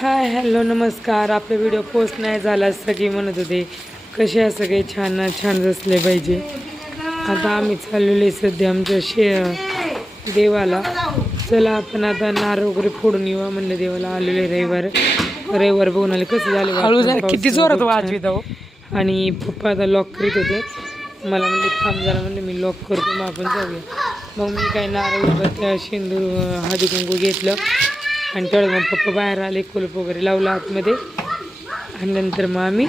Hi hello नमस्कार. आपला video post नाही झाला सगळी म्हणत होते कसे आहे सगळे? छान छान असले पाहिजे. आता आम्ही चाललेलो सध्या आमच्या शे देवाला. चला आपण आता नारळ वगैरे फोडून येऊ म्हणलं देवाला आलेलो रविवार. रविवार बघून आले कसं झालं किती जोरात. वाजवीत अहो. आणि पप्पा आता लॉक करीत होते. मला म्हणले थांब जरा म्हणले मी लॉक करतो मग आपण जाऊया. मग मी काय नारळ उगाच शेंदूर हळदी कुंकू घेतलं. आणि तेवढं मग पप्पा बाहेर आले कुलप वगैरे लावलं आतमध्ये. आणि नंतर मग आम्ही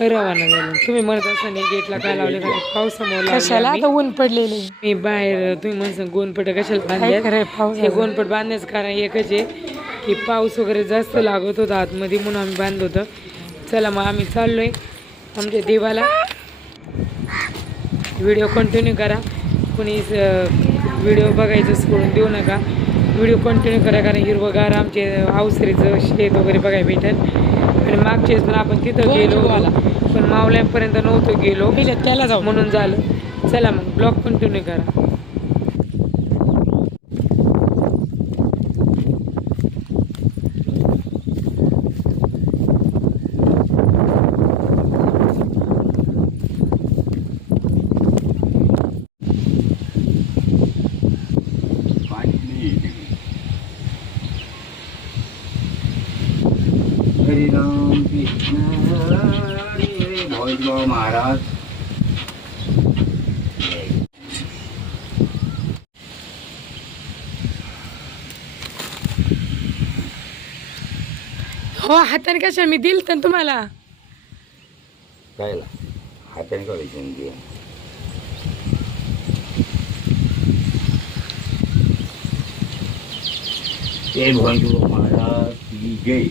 रवाना झालो. तुम्ही म्हणत असताना गेटला काय लावले? का पावसामुळे कशाला. आता ऊन पडलेले मी बाहेर तुम्ही म्हणसान गोनपट कशाला पाऊस हे गोनपट बांधण्याचं कारण एकच आहे की पाऊस वगैरे जास्त लागत होता आतमध्ये म्हणून आम्ही बांधलं होतं. चला मग आम्ही चाललोय आमच्या देवाला. व्हिडिओ कंटिन्यू करा. कोणी व्हिडिओ बघायचं सोडून देऊ नका. व्हिडिओ कंटिन्यू करा कारण हिरवगार आमचे अवसरीचं शेत वगैरे बघायला भेटेल आणि मागच्या पण आपण तिथं गेलो गोवाला. पण मावल्यापर्यंत नव्हतो गेलो. त्याला जाऊ. म्हणून झालं. चला मग ब्लॉग कंटिन्यू करा. भोजगाव महाराज हो हाताने कशा मी दिल तर तुम्हाला? काय हाताने का विचारून घे ते भोजगाव महाराज की जय.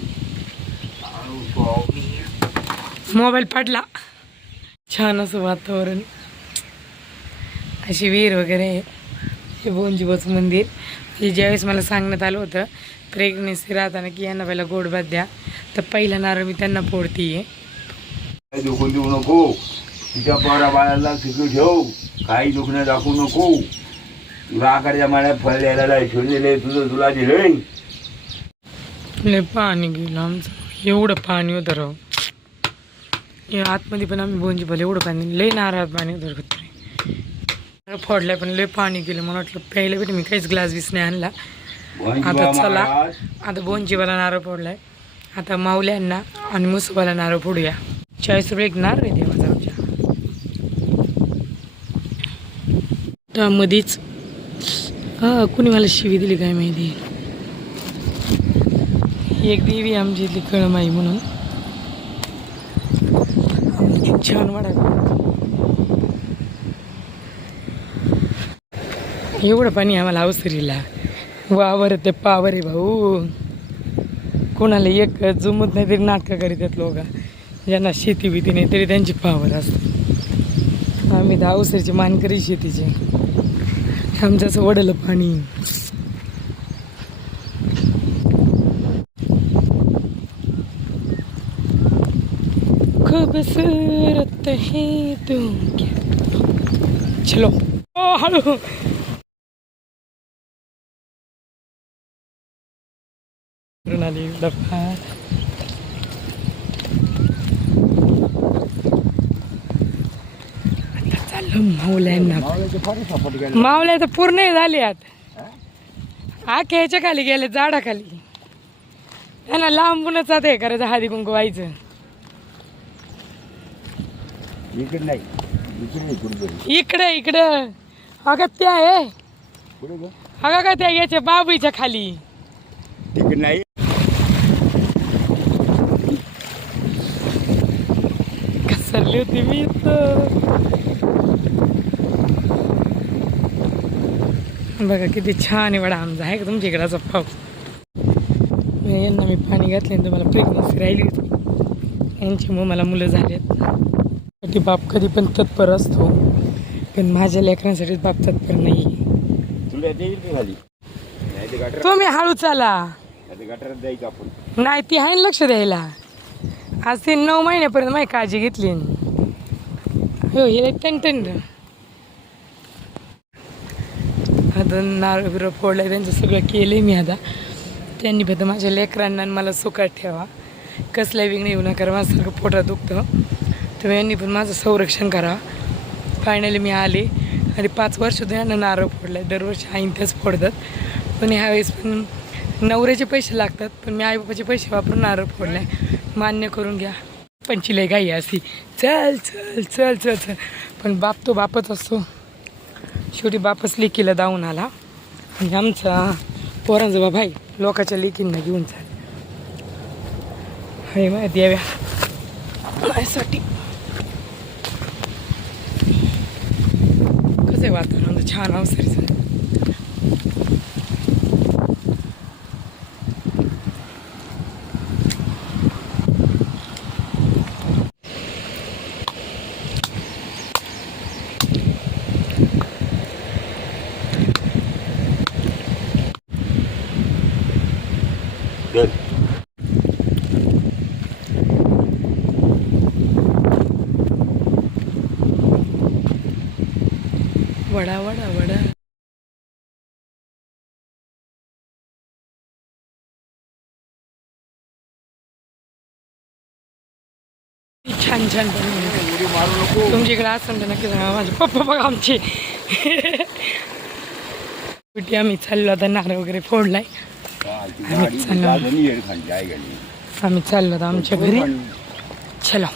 मोबाईल पडला. छान असं वातावरण. अशी विहीर वगैरे आहे. हे बोंजीबोच मंदिर. हे ज्यावेळेस मला सांगण्यात आलं होतं प्रेग्नेन्सी राहताना की यांना पहिला गोड भात द्या. तर पहिला नारळ मी त्यांना फोडतीये. दुखून देऊ नको. तिच्या पोरा बाळाला सुखी ठेव. काही दुखणं दाखवू नको. तुला आकारच्या माळ्यात फळ द्यायला ठेवलेले तुझं तुला लय पाणी गेलं आमचं. एवढं पाणी होतं राव. हे आतमध्ये पण आम्ही बोंजी भले एवढं पाणी लय नारळात पाणी होतं फोडलाय पण लय पाणी गेलं मला वाटलं प्यायला भेटे मी काहीच ग्लास बीस नाही आणला. आता चला. आता बोंजीवाला नारळ फोडलाय. आता माऊल्यांना आणि मुसवाला नारळ फोडूया. चाळीस रुपये एक नारळ आहे देवाचा आमच्या. त्यामध्येच हा कुणी मला शिवी दिली काय माहिती? एक देवी आमची इथली कळमाई म्हणून. छान वाटत एवढं पाणी आम्हाला अवसरीला. वावर ते पावर आहे भाऊ. कोणाला एक जुमत नाही तरी नाटकं करीतात लोक. ज्यांना शेती भीती नाही तरी त्यांची पावर असते. आम्ही तर अवसरीची मानकरी शेतीचे. आमचं असं वडलं पाणी. खूबसूरत है तुम चलो। हळू प्रणाली डब्बा आता चाललो मावल्या तर पूर्ण झाली आत. आख्या ह्याच्या खाली गेले झाडाखाली. त्यांना लांबूनच आता हे करायचं हळदी कुंकू व्हायचं. इकडे नाही. इकडे इकडे इकडं. अगं त्या आहे. ग? अगं का त्या याच्या बाबूच्या खाली. तिकडे नाही. घसरली होती मी इथं. बघा किती छान वडा आमचा. आहे का तुमच्या इकडाचा पाऊस यांना मी पाणी घातले तुम्हाला प्रेग्नन्सी राहिली होती. यांच्यामुळे मला मुलं झालेत ती बाप कधी पण तत्पर असतो. पण माझ्या लेकरांसाठी बाप तत्पर नाही तुला ते येईल खाली? नाही ते गटर तुम्ही हळू चाला. नाही ते गटारात जायचं आपण. नाही ती आहे ना लक्ष द्यायला. आज ती नऊ महिन्यापर्यंत माझी काळजी घेतली. हो हे टन आता नारळ बिरळ फोडलं त्यांचं सगळं केलं मी आता. त्यांनी फक्त माझ्या लेकरांना आणि मला सुखात ठेवा. कसल्या विघ्न येऊ नका माझ्यासारखं पोटात दुखतं. तर यांनी पण माझं संरक्षण करा. फायनली मी आले. आणि पाच वर्ष सुद्धा यांना नारळ फोडला दरवर्षी आईन त्याच फोडतात. पण ह्यावेळेस पण नवऱ्याचे पैसे लागतात. पण मी आईबापाचे पैसे वापरून नारळ आहे मान्य करून घ्या. पंचिले गाई अशी. चल चल चल चल चल. पण बाप तो बापच असतो. शेवटी बापच लेकीला दावून आला. आणि आमचा पोरांचा बाबा आहे लोकाच्या लेकींना घेऊन चाल हे माहिती द्याव्या माझ्यासाठी. आहे वातावरण छान अवसरीचं वडा वडा वडा. छान छान बनवलं उडी इकडे असं नक्की सांगा माझे पप्पा बघा आमचे. कुठे आम्ही चाललो आता नारळ वगैरे फोडलाय. आम्ही चाललो. आम्ही चाललो आता आमच्या घरी. चलो.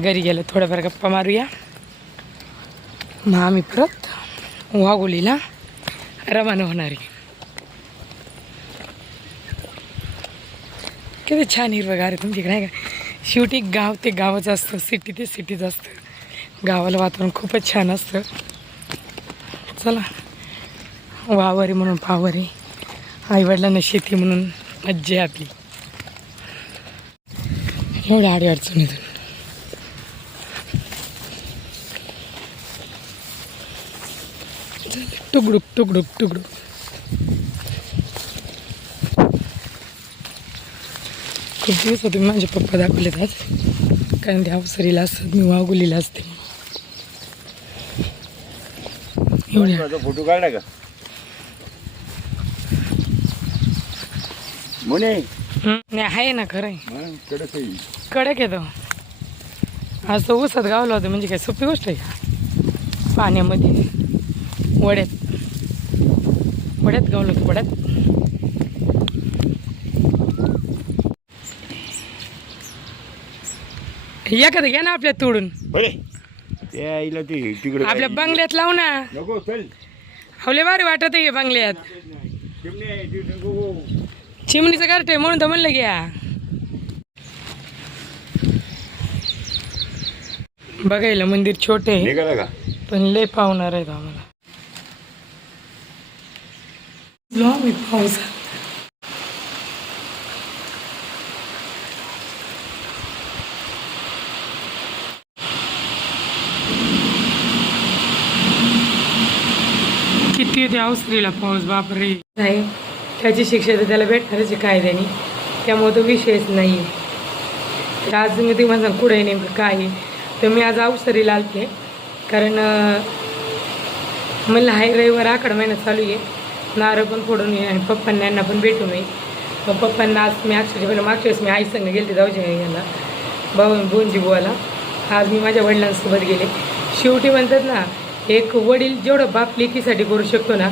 घरी गेलो थोड्याफार गप्पा मारूया. मग आम्ही परत वाघोलीला रवाना होणार आहे. किती छान हिरवगार आहे तुमच्याकडे आहे का? शेवटी गाव ते गावच असतं सिटी ते सिटीच असतं. गावाला वातावरण खूपच छान असतं. चला वावर म्हणून पावर आईवडिलांना शेती म्हणून मज्जा आहे आपली. एवढ्या आडी अडचणीतून टुकडुक टुकडुक टुकडुक. खूप दिवस होते माझे पप्पा दाखवलेत आज. कारण ते अवसरीला असतात मी वाघुलीला असते. फोटो काढला का? म्हणे नाही आहे ना खरं कडक. कडक येतो आज तो ऊसात गावला होता म्हणजे काय सोपी गोष्ट आहे का? पाण्यामध्ये वड्यात. गावलं होतं वड्यात एखादं घ्या ना आपल्या तोडून. आपल्या बंगल्यात लावू ना. हवले भारी वाटत आहे बंगल्यात. चिमणीचं आहे म्हणून तर म्हणलं घ्या. बघायला मंदिर छोटे पण लय पावणार आहेत आम्हाला. लो आम्ही पावसात किती येते स्त्रीला पाऊस बापरे. नाही त्याची शिक्षा तर त्याला भेटणारच आहे कायद्याने. त्यामुळे तो विषयच नाही. आहे तर आज मी तुम्हाला सांग कुठे आहे नेमकं काय आहे. तर मी आज अवसरीला आलते. कारण मला हाय रविवार आकड महिना चालू आहे. नारळ पण फोडून ये आणि पप्पांना यांना पण भेटू मी. मग पप्पांना आज मी अक्षरशः म्हणजे पहिलं मागच्या वेळेस मी आई संग गेले जाऊच्या यांना भाऊ बोनजी बुवाला. आज मी माझ्या वडिलांसोबत गेले. शेवटी म्हणतात ना एक वडील जेवढं बाप लेकीसाठी करू शकतो ना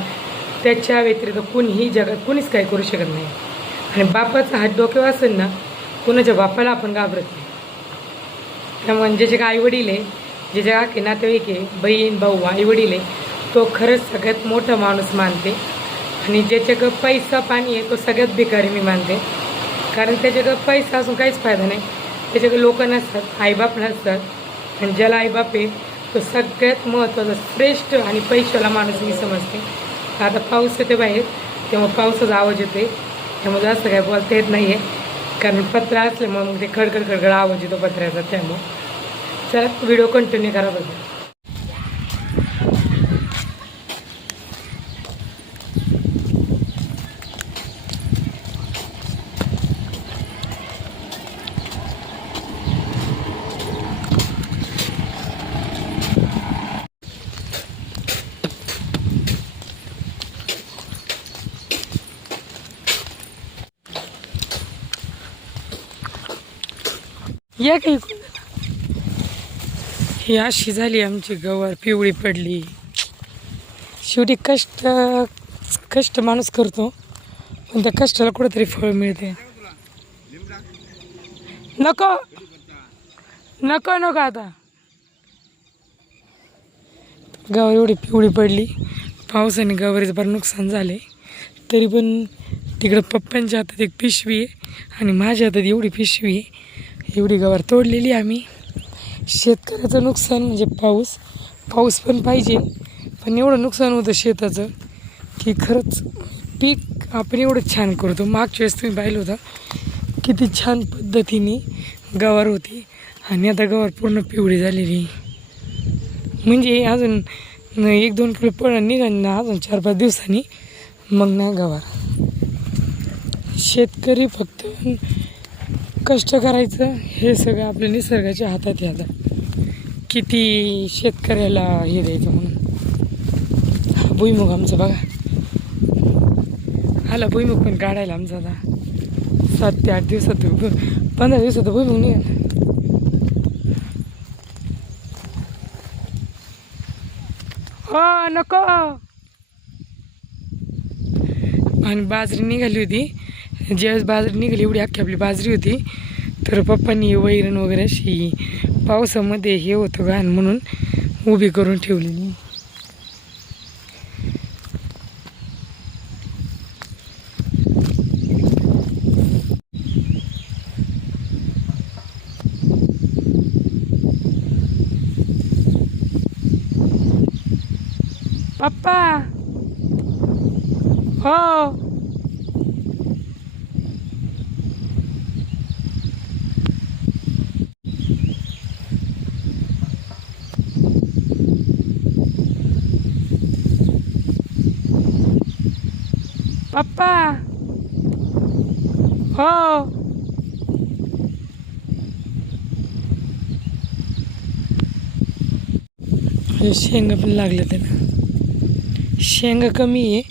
त्याच्या व्यतिरिक्त कुणीही जगात कुणीच काही करू शकत नाही. आणि बापाचा हात डोक्यावर असेल ना कुणाच्या बापाला आपण घाबरत नाही. त्यामुळे ज्याचे आई वडील आहे ज्याच्या आखे नातेवाईक आहे बहीण भाऊ आई वडील आहे तो खरंच सगळ्यात मोठा माणूस मानते. आणि ज्याच्याकडं पैसा पाणी आहे तो सगळ्यात भिकारी मी मानते. कारण त्याच्याकडं पैसा असून काहीच फायदा नाही. त्याच्याकडे लोक नसतात आईबाप नसतात आणि ज्याला आईबाप आहे तो सगळ्यात महत्त्वाचा श्रेष्ठ आणि पैशाला माणूस मी समजते. आता पाऊस येते बाहेर तेव्हा पावसाचा आवाज येते त्यामुळे जास्त काय बोलता येत नाही आहे कारण पत्र असल्यामुळे मग ते खडखड खडखड आवाज येतो पत्र्याचा त्यामुळे. चला व्हिडिओ कंटिन्यू करा बघा. या काही ही अशी झाली आमची गवर पिवळी पडली. शेवटी कष्ट कष्ट माणूस करतो पण त्या कष्टाला कुठेतरी फळ मिळते. नको नको नको आता. गवर एवढी पिवळी पडली पावसाने गवारीचं फार नुकसान झाले. तरी पण तिकडं पप्पांच्या हातात एक पिशवी आहे आणि माझ्या हातात एवढी पिशवी आहे. एवढी गवार तोडलेली आम्ही. शेतकऱ्याचं नुकसान म्हणजे पाऊस. पाऊस पण पाहिजे पण एवढं नुकसान होतं शेताचं की खरंच पीक आपण एवढं छान करतो. मागच्या वेळेस तुम्ही पाहिलं होतं किती छान पद्धतीने गवार होती आणि आता गवार पूर्ण पिवळी झालेली. म्हणजे अजून एक दोन किलो पडण निघाली ना अजून चार पाच दिवसांनी मग नाही गवार. शेतकरी फक्त कष्ट करायचं हे सगळं आपल्या निसर्गाच्या हातात आहे आता. किती शेतकऱ्याला हे द्यायचं म्हणून. हा भुईमुग आमचं बघा. आला भुईमुग पण काढायला आमचा आता. सात ते आठ दिवसात पंधरा दिवसात भुईमुग निघाला. हो नको. आणि बाजरी निघाली होती. ज्यावेळेस बाजरी निघाली एवढी अख्खी आपली बाजरी होती. तर पप्पांनी वैरण वगैरे अशी पावसामध्ये हे होतं घाण म्हणून उभी करून ठेवलेली पप्पा हो पप्पा हो शेंगा पण लागलं त्याला शेंगा कमी आहे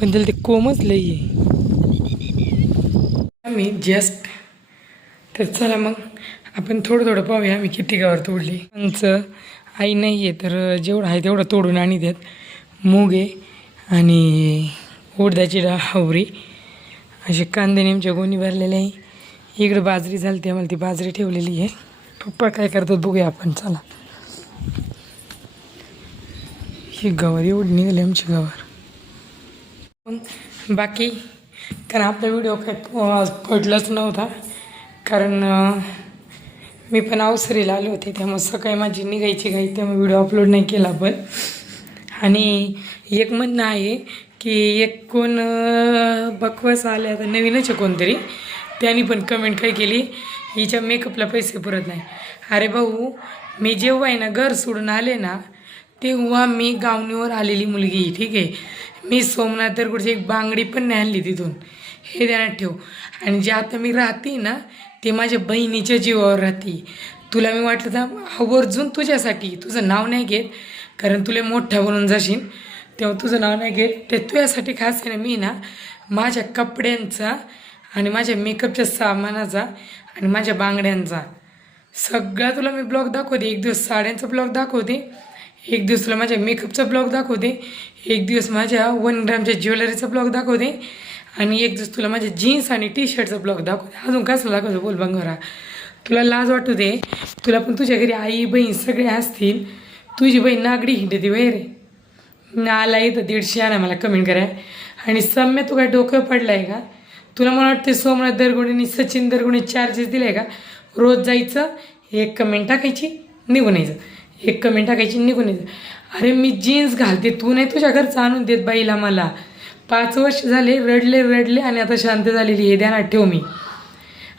पण त्याला ते कोमच लई आहे. आम्ही जस्ट तर चला मग आपण थोडं थोडं पाहूया आम्ही किती गावर तोडली. आमचं आई नाही आहे तर जेवढं आहे तेवढं तोडून आणि देत. मूग आहे आणि उडदाची डाळ हावरी. असे कांदे नेमच्या गोणी भरलेले आहे. इकडं बाजरी झाली ती आम्हाला ती बाजरी ठेवलेली आहे. पप्पा काय करतात बघूया आपण चला. ही गवार एवढी निघाली आमची गवार. बाकी कारण आपला व्हिडिओ काय पडलाच नव्हता. कारण मी पण अवसरीला आले होते त्यामुळे सकाळी माझी निघायची घाई त्यामुळे व्हिडिओ अपलोड नाही केला पण आणि एक म्हणणं आहे की एक कोण बकवास आले आता नवीनच आहे कोणतरी त्यांनी पण कमेंट काय केली हिच्या मेकअपला पैसे पुरत नाही. अरे भाऊ मी जेव्हा आहे ना घर सोडून आले ना तेव्हा मी गावणीवर आलेली मुलगी ठीक आहे? मी सोमनाथ तरकुडची एक बांगडी पण नाही आणली तिथून. हे ध्यानात ठेव. आणि जे आता मी राहते ना ते माझ्या बहिणीच्या जीवावर राहते. तुला मी वाटलं तर आवर्जून तुझ्यासाठी. तुझं नाव नाही घेत कारण तुला मोठ्या बनून जाशील. तेव्हा तुझं नाव नाही घेत. ते तुझ्यासाठी खास आहे ना मी ना माझ्या कपड्यांचा आणि माझ्या मेकअपच्या सामानाचा आणि माझ्या बांगड्यांचा. सगळा तुला मी ब्लॉग दाखवते. एक दिवस साड्यांचा ब्लॉग दाखवते. एक दिवस तुला माझ्या मेकअपचा ब्लॉग दाखवते एक दिवस माझ्या वन ग्रामच्या ज्वेलरीचा ब्लॉग दाखवते आणि एक दिवस तुला माझ्या जीन्स आणि टी शर्टचा ब्लॉग दाखवते. अजून कसं दाखवतो बोल बंगारा. तुला लाज वाटू दे तुला पण तुझ्या घरी आई बहीण सगळे असतील. तुझी बहीण नागडी हिंडते बाहेर नाला येतं दीडशे आणा मला कमेंट करा. आणि सम्य तू काय डोकं पडलं आहे का? तुला मला वाटते सोमनाथ दरगुणीने सचिन दरगुणी चार्जेस दिले का? रोज जायचं एक कमेंट टाकायची निघून यायचं. एक कमेंट टाकायची निघून येते. अरे मी जीन्स घालते तू नाही तुझ्या घरचं आणून देत बाईला मला. पाच वर्ष झाले रडले रडले आणि आता शांत झालेली हे ध्यानात ठेव मी.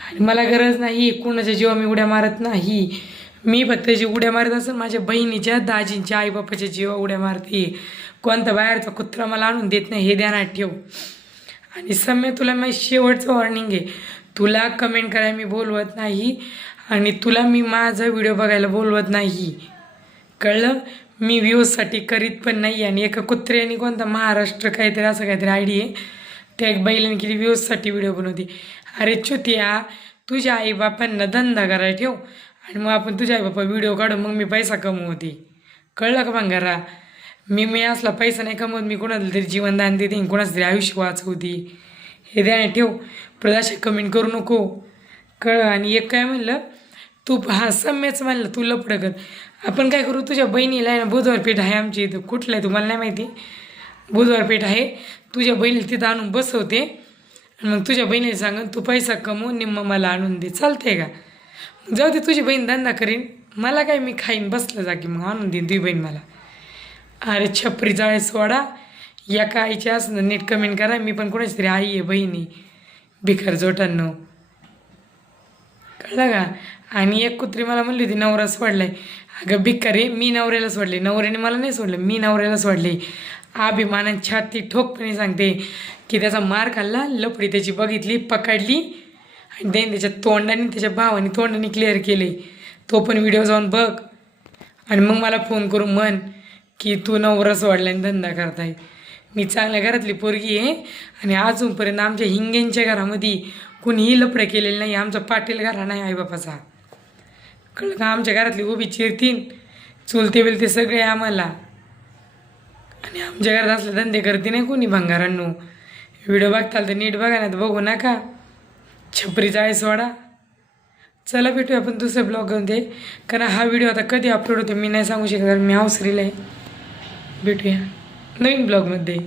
आणि मला गरज नाही कुणाच्या जीवा मी उड्या मारत नाही. मी फक्त जी उड्या मारत असेल माझ्या बहिणीच्या दाजींच्या आईबापाच्या जीवा उड्या मारते. कोणता बाहेरचा कुत्रा मला आणून देत नाही हे ध्यानात ठेव. आणि सम्य तुला माझी शेवटचं वॉर्निंग आहे. तुला कमेंट करायला मी बोलवत नाही आणि तुला मी माझा व्हिडिओ बघायला बोलवत नाही. कळलं? मी व्ह्यूजसाठी करीत पण नाही आणि एका कुत्र्याने कोणता महाराष्ट्र काहीतरी असं काहीतरी आयडी आहे. त्या एक बैलाने किती व्ह्यूजसाठी व्हिडिओ बनवते. अरे चुतिया तुझ्या आईबापांना धंदा करायला ठेव आणि मग आपण तुझ्या आईबापा व्हिडिओ काढू मग मी पैसा कमवते. कळलं का भांगारा? मी मी असला पैसा नाही कमवत मी कोणाला तरी जीवनदान देते कोणाचं तरी आयुष्य वाचवते. हे द्याने ठेव परत कमेंट करू नको. कळ आणि एक काय म्हणलं? तू हा सम्यच म्हणलं तू लपडं कर. आपण काय करू तुझ्या बहिणीला आहे ना बुधवार पीठ आहे आमची इथं. कुठलं आहे तुम्हाला नाही माहिती. बुधवार पीठ आहे. तुझ्या बहिणीला तिथं आणून बसवते. आणि मग तुझ्या बहिणीला सांग तू पैसा कमवू निम्म मला आणून दे. चालतंय का? मग जाऊ दे तुझी बहीण धंदा करीन. मला काय मी खाईन बसलं जा की मग आणून देईन तुझी बहीण मला. अरे छपरी जाळे सोडा. या का आईच्या असं नीट कमेंट करा. मी पण कोणाची तरी आई आहे बहिणी भिकार जोटांनो. कळलं का? आणि एक कुत्री मला म्हणली होती नवरा सोडलाय. अगं भिकारी मी नवऱ्याला सोडले. नवऱ्याने मला नाही सोडलं मी नवऱ्याला सोडले. अभिमानान छाती ठोकपणे सांगते की त्याचा मार खाल्ला लपडी त्याची बघितली पकडली आणि देन त्याच्या तोंडाने त्याच्या भावाने तोंडाने क्लिअर केले. तो पण व्हिडिओ जाऊन बघ. आणि मग मला फोन करून म्हण की तू नवरा सोडला आणि धंदा करताय. मी चांगल्या घरातली पोरगी आहे आणि अजूनपर्यंत आमच्या हिंग्यांच्या घरामध्ये कुणीही लपडं केलेलं नाही आमचा पाटील घरा नाही आईबापाचा कळलं का? आमच्या घरातली उभी चिरतीन चुलते बिलते सगळे आम्हाला. आणि आमच्या घरात असले धंदे करते नाही कोणी भंगारांनो. व्हिडिओ बघताल तर नीट बघा ना तर बघू नका. छपरी जाळे वाडा. चला भेटूया आपण दुसऱ्या ब्लॉगमध्ये. कारण हा व्हिडिओ आता कधी अपलोड होतो मी नाही सांगू शकत कारण मी हाऊसरीला आहे. भेटूया नवीन ब्लॉगमध्ये.